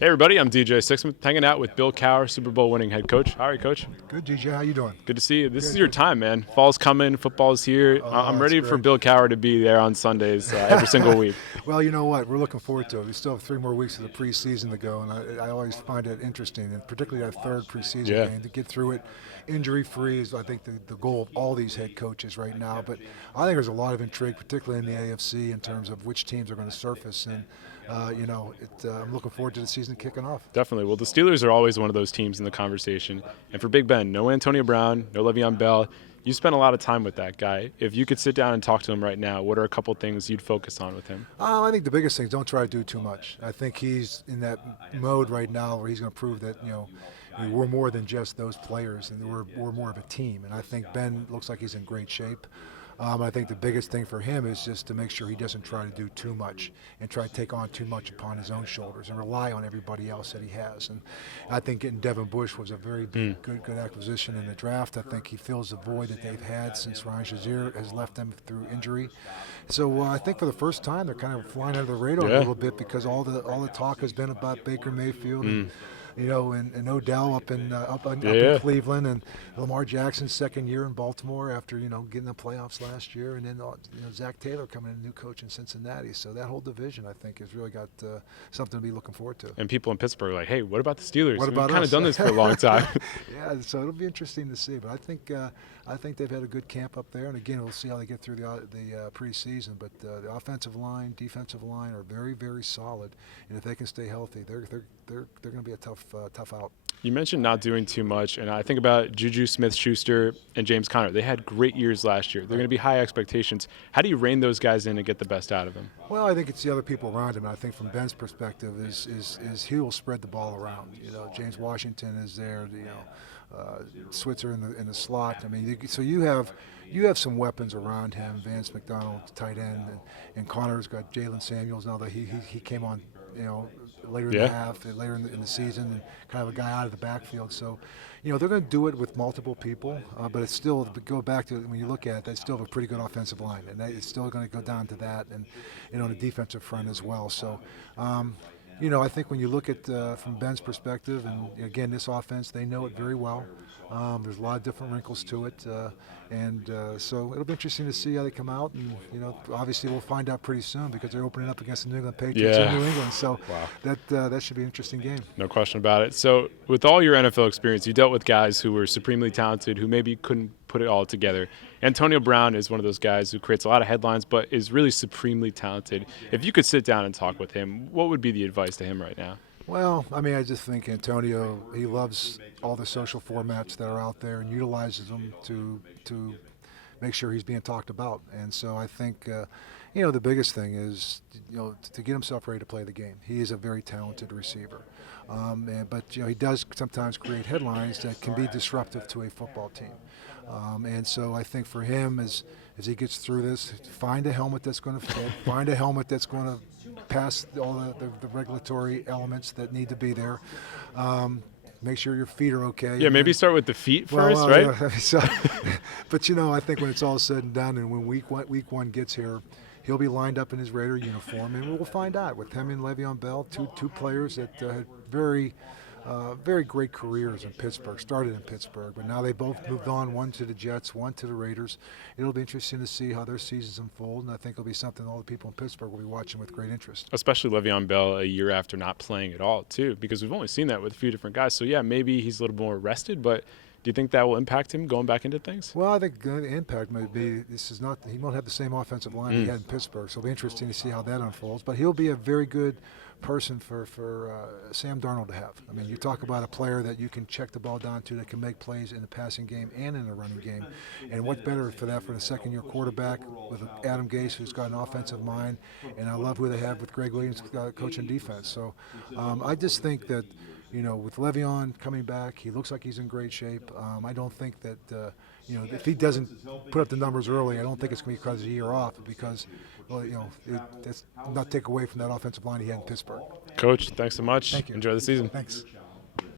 Hey everybody, I'm DJ Sixsmith, hanging out with Bill Cowher, Super Bowl winning head coach. How are you, Coach? Good, DJ. How you doing? Good to see you. This is your time, man. Fall's coming, football's here. I'm ready for Bill Cowher to be there on Sundays every single week. Well, you know what? We're looking forward to it. We still have 3 more weeks of the preseason to go, and I always find it interesting, and particularly that third preseason game, to get through it injury-free is, I think, the goal of all these head coaches right now. But I think there's a lot of intrigue, particularly in the AFC, in terms of which teams are going to surface. And I'm looking forward to the season kicking off. Definitely. Well, the Steelers are always one of those teams in the conversation. And for Big Ben, no Antonio Brown, no Le'Veon Bell. You spent a lot of time with that guy. If you could sit down and talk to him right now, what are a couple things you'd focus on with him? I think the biggest thing is don't try to do too much. I think he's in that mode right now where he's going to prove that, we're more than just those players, and we're more of a team. And I think Ben looks like he's in great shape. I think the biggest thing for him is just to make sure he doesn't try to do too much and try to take on too much upon his own shoulders and rely on everybody else that he has. And I think getting Devin Bush was a very good acquisition in the draft. I think he fills the void that they've had since Ryan Shazier has left them through injury. So I think for the first time they're kind of flying under the radar a little bit, because all the talk has been about Baker Mayfield and Odell up in Cleveland, and Lamar Jackson's second year in Baltimore after getting the playoffs last year, and then Zach Taylor coming in, new coach in Cincinnati. So that whole division, I think, has really got something to be looking forward to. And people in Pittsburgh are like, hey, what about the Steelers? What about We've kind of done this for a long time. Yeah, so it'll be interesting to see. But I think they've had a good camp up there, and again, we'll see how they get through the preseason. But the offensive line, defensive line are very, very solid, and if they can stay healthy, they're going to be a tough out. You mentioned not doing too much, and I think about Juju Smith-Schuster and James Conner. They had great years last year. They're going to be high expectations. How do you rein those guys in and get the best out of them? Well, I think it's the other people around him. I think from Ben's perspective is he will spread the ball around. James Washington is there. Switzer in the slot. I mean, so you have some weapons around him. Vance McDonald, tight end, and Connor's got Jalen Samuels now that he came on, later in the half, later in the season, and kind of a guy out of the backfield. So, they're going to do it with multiple people, but it's still, go back to when you look at it, they still have a pretty good offensive line, and it's still going to go down to that, and on the defensive front as well. So, I think when you look at from Ben's perspective, and again, this offense, they know it very well. There's a lot of different wrinkles to it, so it'll be interesting to see how they come out. And obviously we'll find out pretty soon, because they're opening up against the New England Patriots in New England. So that should be an interesting game. No question about it. So with all your NFL experience, you dealt with guys who were supremely talented, who maybe couldn't put it all together. Antonio Brown is one of those guys who creates a lot of headlines, but is really supremely talented. If you could sit down and talk with him, what would be the advice to him right now? Well, I mean, I just think Antonio, he loves all the social formats that are out there and utilizes them to make sure he's being talked about. And so I think, the biggest thing is, to get himself ready to play the game. He is a very talented receiver. But he does sometimes create headlines that can be disruptive to a football team. And so I think for him, as he gets through this, find a helmet that's going to fit, find a helmet that's going to pass all the regulatory elements that need to be there. Make sure your feet are okay. Yeah, maybe start with the feet first, right? Yeah, but I think when it's all said and done, and when week one gets here, he'll be lined up in his Raider uniform, and we'll find out with him and Le'Veon Bell, two players that had very great careers in Pittsburgh, started in Pittsburgh, but now they both moved on, one to the Jets, one to the Raiders. It'll be interesting to see how their seasons unfold, and I think it'll be something all the people in Pittsburgh will be watching with great interest. Especially Le'Veon Bell a year after not playing at all, too, because we've only seen that with a few different guys. So, yeah, maybe he's a little more rested, but do you think that will impact him going back into things? Well, I think the impact may be he won't have the same offensive line he had in Pittsburgh, so it'll be interesting to see how that unfolds. But he'll be a very good person for Sam Darnold to have. I mean, you talk about a player that you can check the ball down to, that can make plays in the passing game and in the running game. And what better for that for the second-year quarterback with Adam Gase, who's got an offensive mind, and I love who they have with Greg Williams coaching defense. So I just think that, with Le'Veon coming back, he looks like he's in great shape. I don't think that, if he doesn't put up the numbers early, I don't think it's going to be because of a year off, because, that's not take away from that offensive line he had in Pittsburgh. Coach, thanks so much. Thank you. Enjoy the season. Thanks.